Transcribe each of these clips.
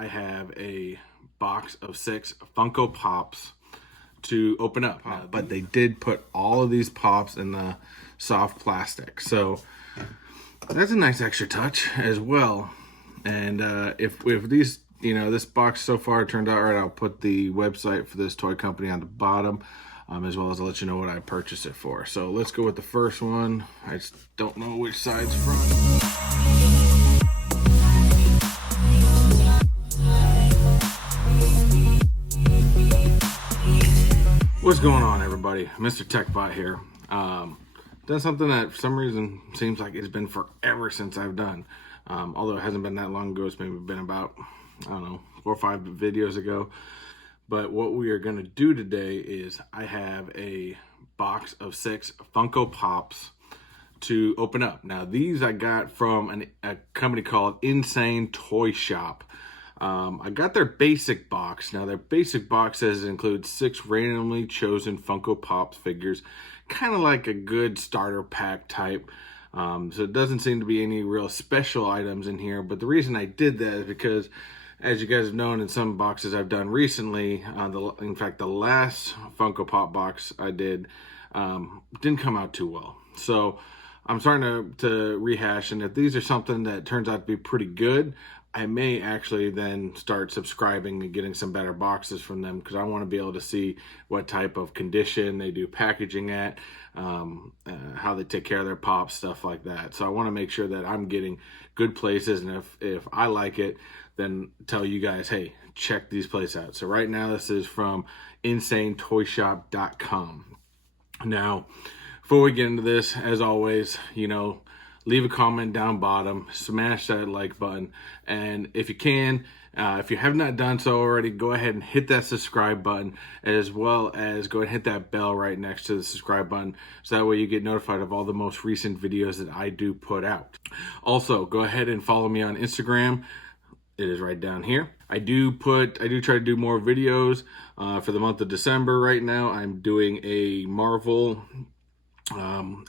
I have a box of 6 Funko Pops to open up. But they did put all of these Pops in the soft plastic. So that's a nice extra touch as well. And if these, this box so far turned out right, I'll put the website for this toy company on the bottom, as well as I'll let you know what I purchased it for. So let's go with the first one. I just don't know which side's front. What's going on, everybody? Mr. TechBot here. Done something that for some reason seems like it's been forever since I've done. Although it hasn't been that long ago. It's maybe been about, 4 or 5 videos ago. But what we are going to do today is I have a box of 6 Funko Pops to open up. Now, these I got from a company called Insane Toy Shop. I got their basic box. Now, their basic box says it includes 6 randomly chosen Funko Pop figures, kind of like a good starter pack type. So it doesn't seem to be any real special items in here. But the reason I did that is because, as you guys have known in some boxes I've done recently, in fact, the last Funko Pop box I did didn't come out too well. So I'm starting to rehash, and if these are something that turns out to be pretty good, I may actually then start subscribing and getting some better boxes from them, because I want to be able to see what type of condition they do packaging at, how they take care of their pops, stuff like that. So I want to make sure that I'm getting good places, and if I like it, then tell you guys, hey, check these places out. So right now this is from insanetoyshop.com. Now, before we get into this, as always, leave a comment down bottom, smash that like button, and if you can, if you have not done so already, go ahead and hit that subscribe button, as well as go ahead and hit that bell right next to the subscribe button, so that way you get notified of all the most recent videos that I do put out. Also, go ahead and follow me on Instagram. It is right down here. I do try to do more videos for the month of December. Right now, I'm doing a Marvel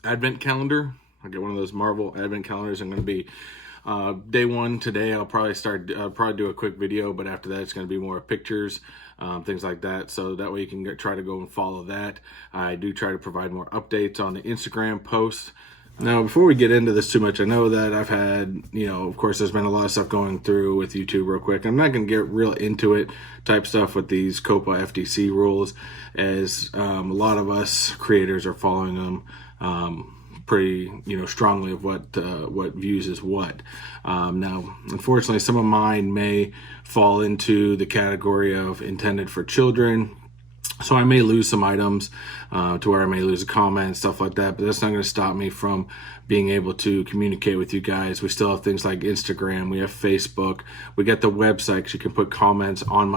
advent calendar. I get one of those Marvel advent calendars. I'm going to be day 1 today. I'll probably do a quick video, but after that, it's going to be more pictures, things like that. So that way you can try to go and follow that. I do try to provide more updates on the Instagram posts. Now, before we get into this too much, I know that I've had, of course, there's been a lot of stuff going through with YouTube real quick. I'm not going to get real into it type stuff with these COPA FTC rules, as a lot of us creators are following them pretty, strongly of what views is what. Now, unfortunately, some of mine may fall into the category of intended for children. So I may lose some items to where I may lose a comment, stuff like that, but that's not going to stop me from being able to communicate with you guys. We still have things like Instagram, we have Facebook, we got the website, because you can put comments on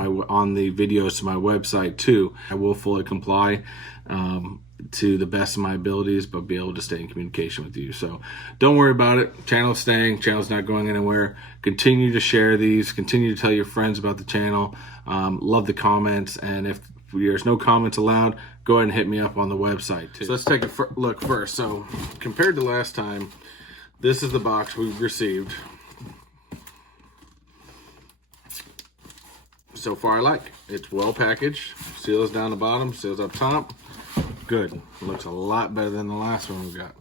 the videos to my website too. I will fully comply to the best of my abilities, but be able to stay in communication with you. So don't worry about it. Channel's staying, channel's not going anywhere. Continue to share these, continue to tell your friends about the channel. Love the comments, and if there's no comments allowed, go ahead and hit me up on the website too. So let's take a look first. So compared to last time, this is the box we received. So far I like. It's well packaged. Seals down the bottom, seals up top. Good. It looks a lot better than the last one we got.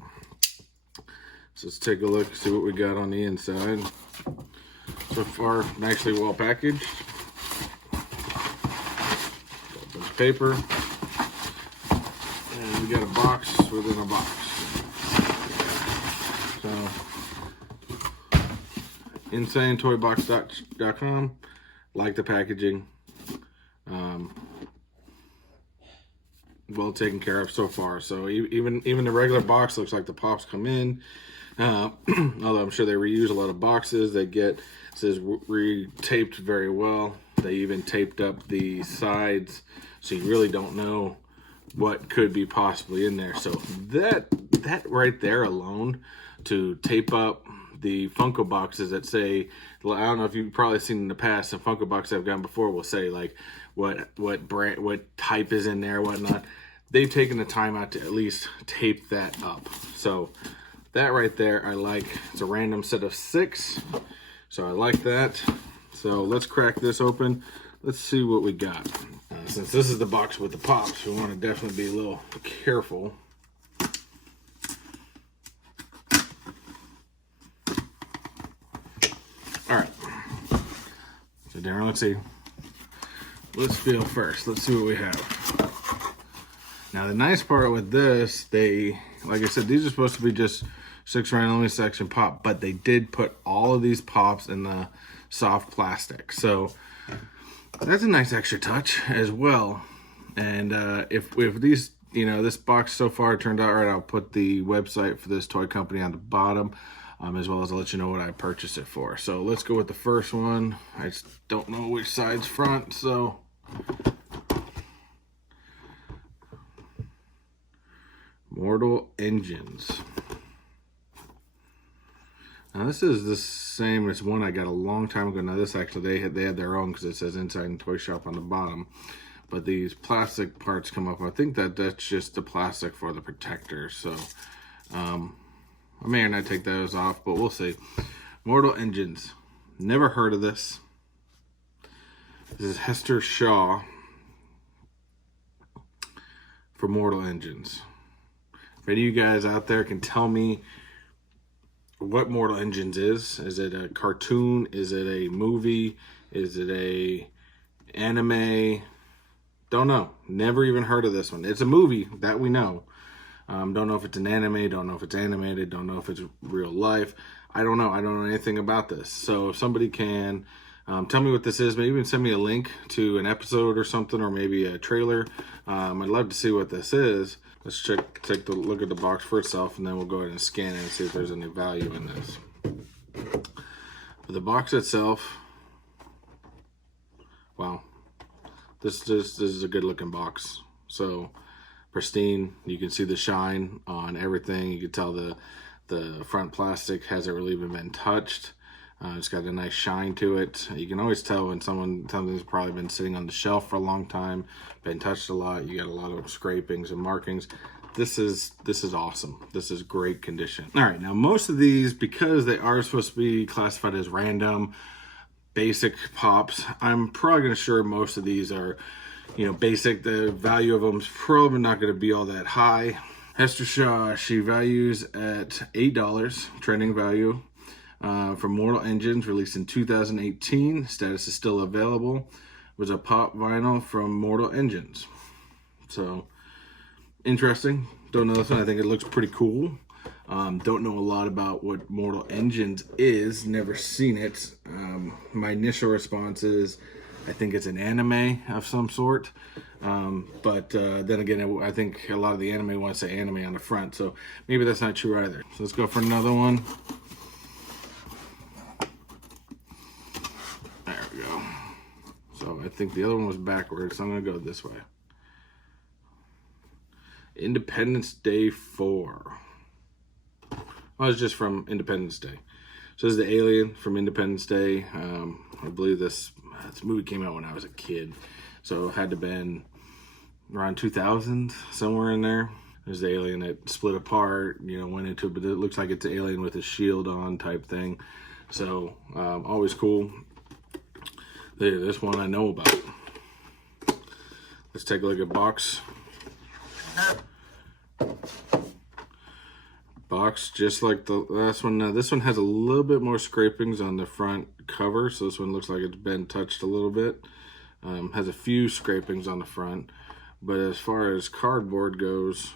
So let's take a look, see what we got on the inside. So far, nicely well packaged. Paper, and we got a box within a box. So insanetoybox.com, like the packaging, well taken care of so far. So even the regular box looks like the pops come in, although I'm sure they reuse a lot of boxes. It says re-taped very well. They even taped up the sides, so you really don't know what could be possibly in there. So that right there alone, to tape up the Funko boxes that say, I don't know if you've probably seen in the past, some Funko boxes I've gotten before will say like what brand, what type is in there, whatnot. They've taken the time out to at least tape that up. So that right there, I like. It's a random set of 6, so I like that. So let's crack this open. Let's see what we got. Since this is the box with the pops, we want to definitely be a little careful. All right. So Darren, let's see. Let's feel first. Let's see what we have. Now the nice part with this, like I said, these are supposed to be just 6 randomly sectioned pop, but they did put all of these pops in the soft plastic. So that's a nice extra touch as well. And if these, this box so far turned out right, I'll put the website for this toy company on the bottom, as well as I'll let you know what I purchased it for. So let's go with the first one. I just don't know which side's front, so. Mortal Engines. Now this is the same as one I got a long time ago. Now this actually, they had their own because it says Inside and Toy Shop on the bottom. But these plastic parts come up. I think that's just the plastic for the protector. So I may or not take those off, but we'll see. Mortal Engines. Never heard of this. This is Hester Shaw for Mortal Engines. If any of you guys out there can tell me what Mortal Engines is it a cartoon? Is it a movie? Is it a anime? Don't know. Never even heard of this one. It's a movie, that we know. Don't know if it's an anime. Don't know if it's animated. Don't know if it's real life. I don't know. I don't know anything about this. So if somebody can tell me what this is, maybe even send me a link to an episode or something, or maybe a trailer. I'd love to see what this is. Let's take a look at the box for itself, and then we'll go ahead and scan it and see if there's any value in this. For the box itself, wow, this is a good looking box. So pristine. You can see the shine on everything. You can tell the front plastic hasn't really even been touched. It's got a nice shine to it. You can always tell when something's probably been sitting on the shelf for a long time, been touched a lot. You got a lot of scrapings and markings. This is awesome. This is great condition. All right, now most of these, because they are supposed to be classified as random, basic pops, I'm probably gonna sure most of these are, basic. The value of them is probably not gonna be all that high. Hester Shaw, she values at $8, trending value. From Mortal Engines, released in 2018. Status is still available. Was a pop vinyl from Mortal Engines. So, interesting. Don't know this one. I think it looks pretty cool. Don't know a lot about what Mortal Engines is. Never seen it. My initial response is, I think it's an anime of some sort. But then again, I think a lot of the anime want to say anime on the front. So, maybe that's not true either. So, let's go for another one. So I think the other one was backwards, so I'm going to go this way. Independence Day 4. Well, it's just from Independence Day. So this is the alien from Independence Day. I believe this movie came out when I was a kid. So it had to have been around 2000, somewhere in there. There's the alien that split apart, went into it, but it looks like it's an alien with a shield on type thing. So always cool. This one I know about. Let's take a look at box. Box, just like the last one. Now this one has a little bit more scrapings on the front cover, so this one looks like it's been touched a little bit. Has a few scrapings on the front, but as far as cardboard goes,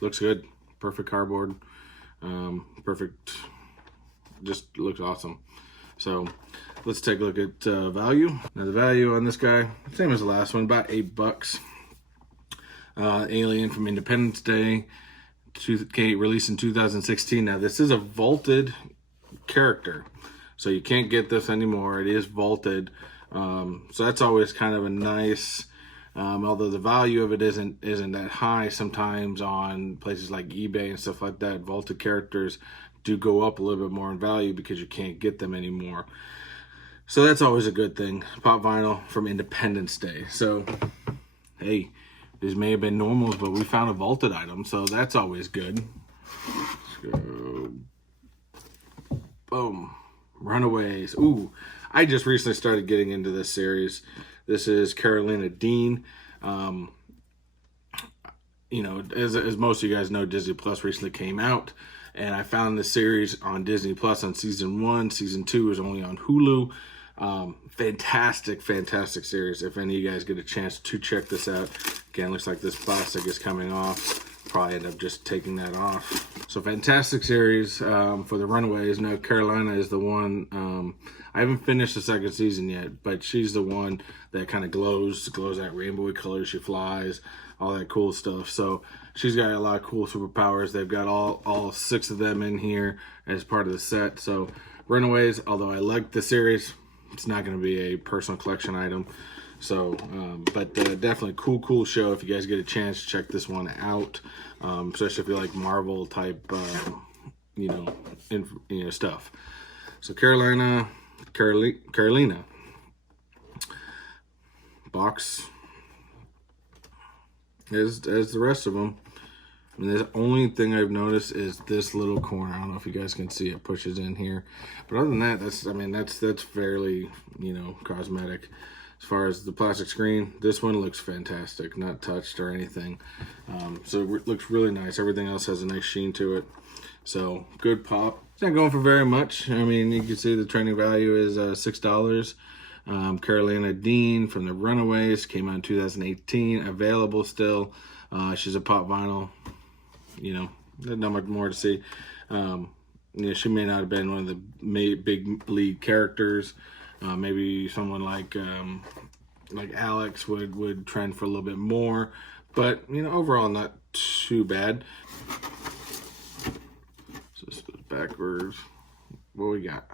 looks good. Perfect cardboard. Perfect. Just looks awesome. So let's take a look at value. Now the value on this guy, same as the last one, about $8. Alien from Independence Day, released in 2016. Now this is a vaulted character, so you can't get this anymore. It is vaulted, so that's always kind of a nice. Although the value of it isn't that high, sometimes on places like eBay and stuff like that, vaulted characters do go up a little bit more in value because you can't get them anymore. So that's always a good thing. Pop vinyl from Independence Day. So, hey, these may have been normals, but we found a vaulted item, so that's always good. Let's go Boom. Runaways. Ooh, I just recently started getting into this series. This is Carolina Dean. You know, as most of you guys know, Disney Plus recently came out, and I found this series on Disney Plus on season 1. Season 2 is only on Hulu. Fantastic series. If any of you guys get a chance to check this out. Again, looks like this plastic is coming off. Probably end up just taking that off. So fantastic series for the Runaways. Now Carolina is the one. I haven't finished the second season yet, but she's the one that kind of glows that rainbowy color. She flies, all that cool stuff. So she's got a lot of cool superpowers. They've got all 6 of them in here as part of the set. So Runaways, although I like the series, it's not going to be a personal collection item. So, but definitely cool show. If you guys get a chance, check this one out. Especially if you like Marvel type, stuff. So Carolina box as the rest of them. And the only thing I've noticed is this little corner. I don't know if you guys can see it pushes in here, but other than that, that's fairly, cosmetic. As far as the plastic screen, this one looks fantastic, not touched or anything. So it looks really nice. Everything else has a nice sheen to it. So good pop. It's not going for very much. I mean, you can see the trending value is $6. Carolina Dean from the Runaways came out in 2018. Available still. She's a pop vinyl. There's not much more to see. She may not have been one of the big lead characters. Maybe someone like Alex would trend for a little bit more, but overall not too bad. So this goes backwards. What we got?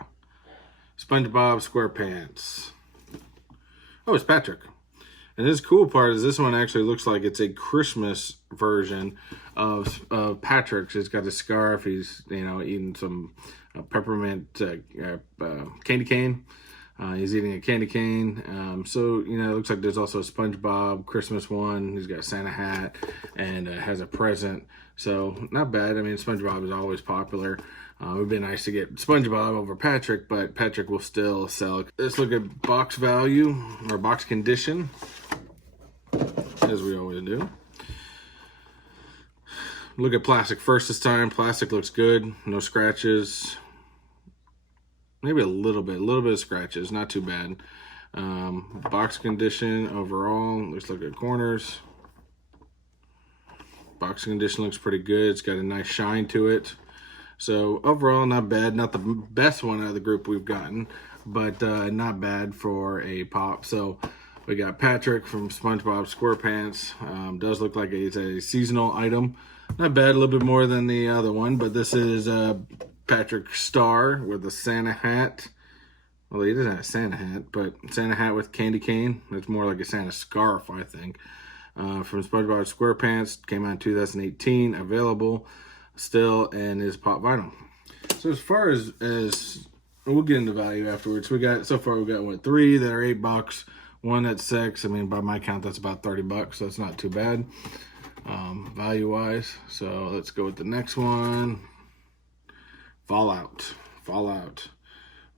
SpongeBob SquarePants. Oh, it's Patrick. And this cool part is this one actually looks like it's a Christmas version of Patrick's. It's got a scarf. He's eating some peppermint candy cane. He's eating a candy cane. So it looks like there's also a SpongeBob Christmas one. He's got a Santa hat and has a present. So not bad. I mean, SpongeBob is always popular. It would be nice to get SpongeBob over Patrick, but Patrick will still sell. Let's look at box value or box condition, as we always do. Look at plastic first this time. Plastic looks good. No scratches. Maybe a little bit of scratches. Not too bad. Box condition overall. Let's look at corners. Box condition looks pretty good. It's got a nice shine to it. So overall, not bad. Not the best one out of the group we've gotten, but not bad for a pop. So we got Patrick from SpongeBob SquarePants. Does look like it's a seasonal item. Not bad, a little bit more than the other one, but this is Patrick Star with a Santa hat. Well, he doesn't have a Santa hat, but Santa hat with candy cane. It's more like a Santa scarf, I think. From SpongeBob SquarePants, came out in 2018. Available still and is pop vinyl. So as far as we'll get into value afterwards. We got 3 that are $8, 1 that's 6. I mean, by my count, that's about $30. So that's not too bad value wise. So let's go with the next one. Fallout.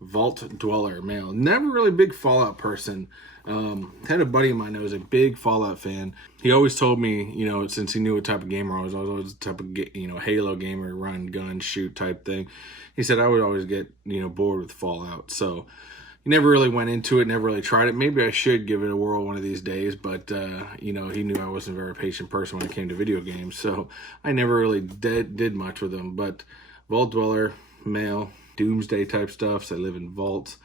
Vault Dweller male. Never really a big Fallout person. Had a buddy of mine that was a big Fallout fan. He always told me, since he knew what type of gamer I was always the type of, Halo gamer, run, gun, shoot type thing. He said I would always get, bored with Fallout. So he never really went into it, never really tried it. Maybe I should give it a whirl one of these days, but, he knew I wasn't a very patient person when it came to video games. So I never really did much with him. But Vault Dweller, male, doomsday type stuff. So they live in vaults.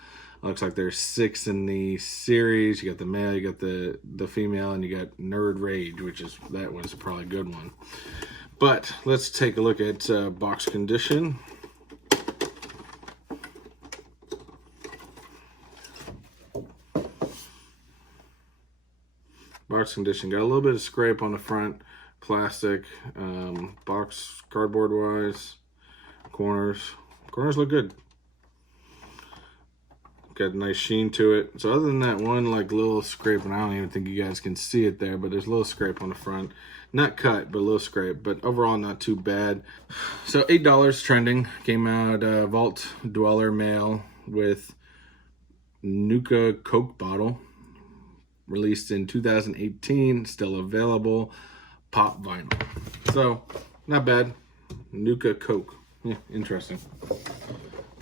Looks like there's 6 in the series. You got the male, you got the female, and you got Nerd Rage, that one's probably a good one. But let's take a look at box condition. Box condition, got a little bit of scrape on the front, plastic, box cardboard wise, corners look good. got a nice sheen to it. So other than that one like little scrape, and I don't even think you guys can see it there, but there's a little scrape on the front. Not cut, but a little scrape, but overall not too bad. So $8 trending. Came out Vault Dweller male with Nuka Coke bottle. Released in 2018, still available. Pop vinyl. So, not bad. Nuka Coke. Yeah, interesting.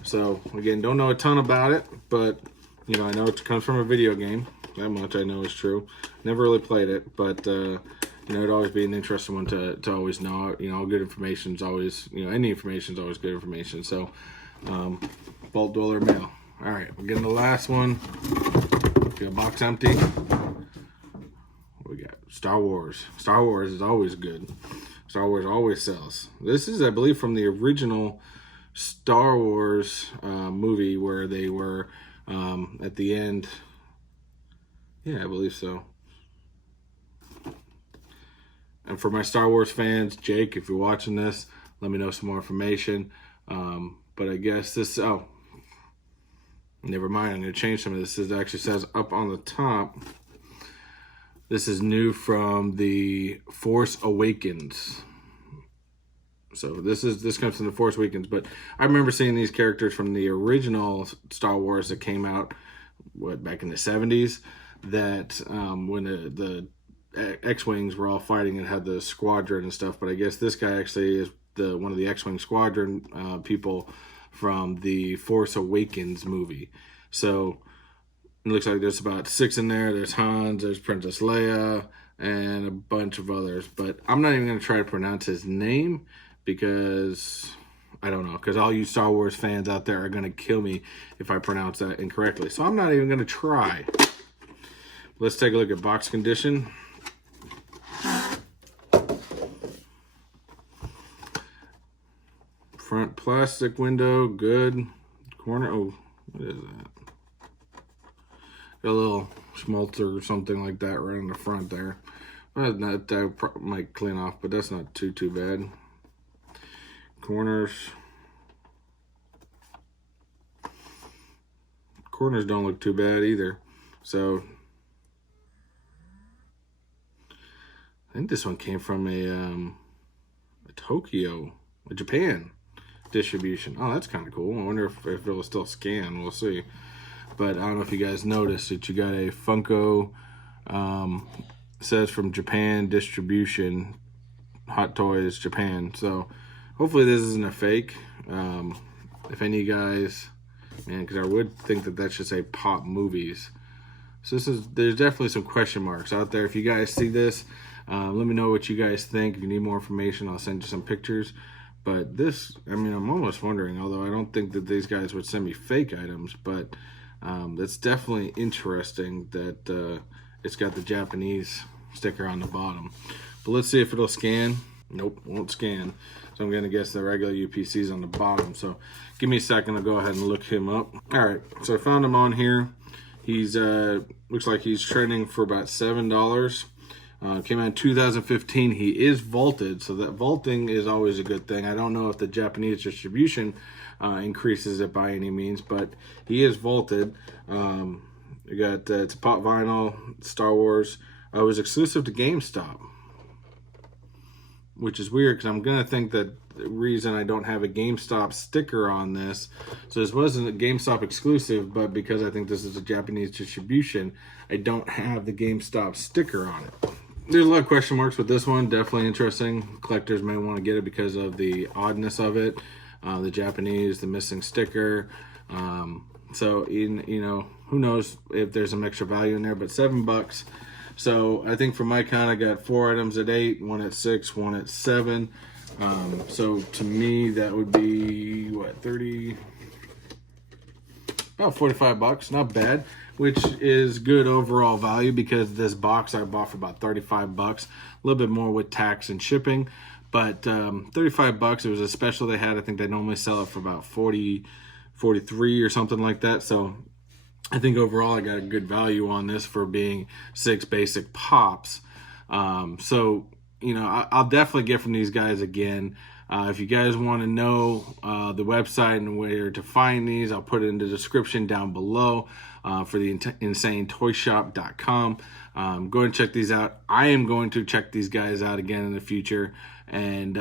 So, again, don't know a ton about it, but, you know, I know it comes from a video game. That much I know is true. Never really played it, but, you know, it'd always be an interesting one to always know. You know, all good information is always, you know, any information is always good information. So, Vault Dweller Mail. All right, we're getting the last one. Got box empty. We got Star Wars. Star Wars is always good. Star Wars always sells. This is, I believe, from the original Star Wars movie where they were at the end. Yeah, I believe so. And for my Star Wars fans, Jake, if you're watching this, let me know some more information. But I guess this, oh, never mind, I'm going to change some of this. It actually says up on the top, this is new from the Force Awakens. So this comes from the Force Awakens, but I remember seeing these characters from the original Star Wars that came out, back in the 70s, that when the X-Wings were all fighting and had the squadron and stuff, but I guess this guy actually is one of the X-Wing squadron people from the Force Awakens movie. So it looks like there's about 6 in there. There's Hans, there's Princess Leia, and a bunch of others. But I'm not even going to try to pronounce his name because I don't know. Because all you Star Wars fans out there are going to kill me if I pronounce that incorrectly. So I'm not even going to try. Let's take a look at box condition. Front plastic window, good. Corner, oh, what is that? Got a little schmaltz or something like that right in the front there. Well, that might clean off, but that's not too bad. Corners don't look too bad either. So I think this one came from a Japan distribution. Oh, that's kind of cool. I wonder if it'll still scan. We'll see. But I don't know if you guys noticed that you got a Funko, says from Japan distribution, Hot Toys Japan. So hopefully this isn't a fake. If any of you guys, man, because I would think that should say Pop Movies. So there's definitely some question marks out there. If you guys see this, let me know what you guys think. If you need more information, I'll send you some pictures. But this, I mean, I'm almost wondering, although I don't think that these guys would send me fake items, but that's definitely interesting that it's got the Japanese sticker on the bottom. But let's see if it'll scan. Nope, won't scan. So I'm going to guess the regular UPC's on the bottom. So give me a second, I'll go ahead and look him up. All right, so I found him on here. He's looks like he's trending for about $7. Came out in 2015. He is vaulted, so that vaulting is always a good thing. I don't know if the Japanese distribution increases it by any means, but he is vaulted. You got it's a pop vinyl, Star Wars. It was exclusive to GameStop, which is weird because I'm gonna think that the reason I don't have a GameStop sticker on this, so this wasn't a GameStop exclusive, but because I think this is a Japanese distribution, I don't have the GameStop sticker on it. There's a lot of question marks with this one. Definitely interesting. Collectors may want to get it because of the oddness of it. The Japanese, the missing sticker. So, you know, who knows if there's some extra value in there, but $7. So I think for my count, I got 4 items at 8, 1 at 6, 1 at 7. So to me, that would be, what, 30, about $45, not bad, which is good overall value because this box I bought for about $35, a little bit more with tax and shipping, but $35, it was a special they had. I think they normally sell it for about 40, 43 or something like that. So I think overall I got a good value on this for being 6 basic pops. So, you know, I'll definitely get from these guys again. If you guys want to know the website and where to find these, I'll put it in the description down below for the insanetoyshop.com. Go and check these out. I am going to check these guys out again in the future and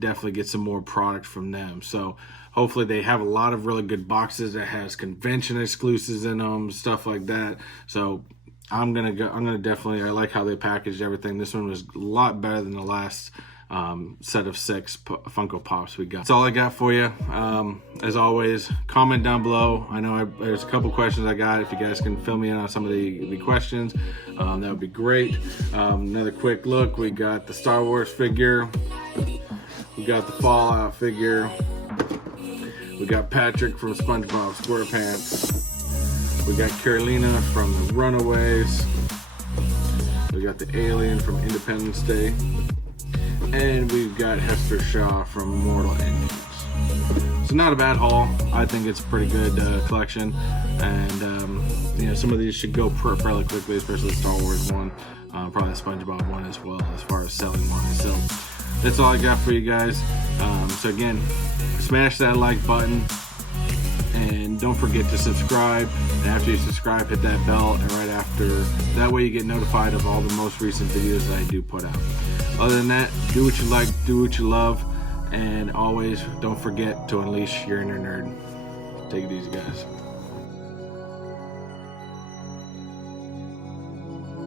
definitely get some more product from them. So hopefully they have a lot of really good boxes that has convention exclusives in them, stuff like that. So I'm gonna definitely, I like how they packaged everything. This one was a lot better than the last set of 6 Funko Pops we got. That's all I got for you. As always, comment down below. I know there's a couple questions I got. If you guys can fill me in on some of the questions, that would be great. Another quick look, we got the Star Wars figure, we got the Fallout figure, we got Patrick from SpongeBob SquarePants, we got Carolina from the Runaways, we got the alien from Independence Day, and we've got Hester Shaw from Mortal Engines. So not a bad haul. I think it's a pretty good collection, and you know, some of these should go fairly quickly, especially the Star Wars one, probably the SpongeBob one as well, as far as selling wise. So that's all I got for you guys. So again, smash that like button, and don't forget to subscribe. And after you subscribe, hit that bell, and right after, that way you get notified of all the most recent videos that I do put out. Other than that, do what you like, do what you love, and always don't forget to unleash your inner nerd. Take it easy, guys.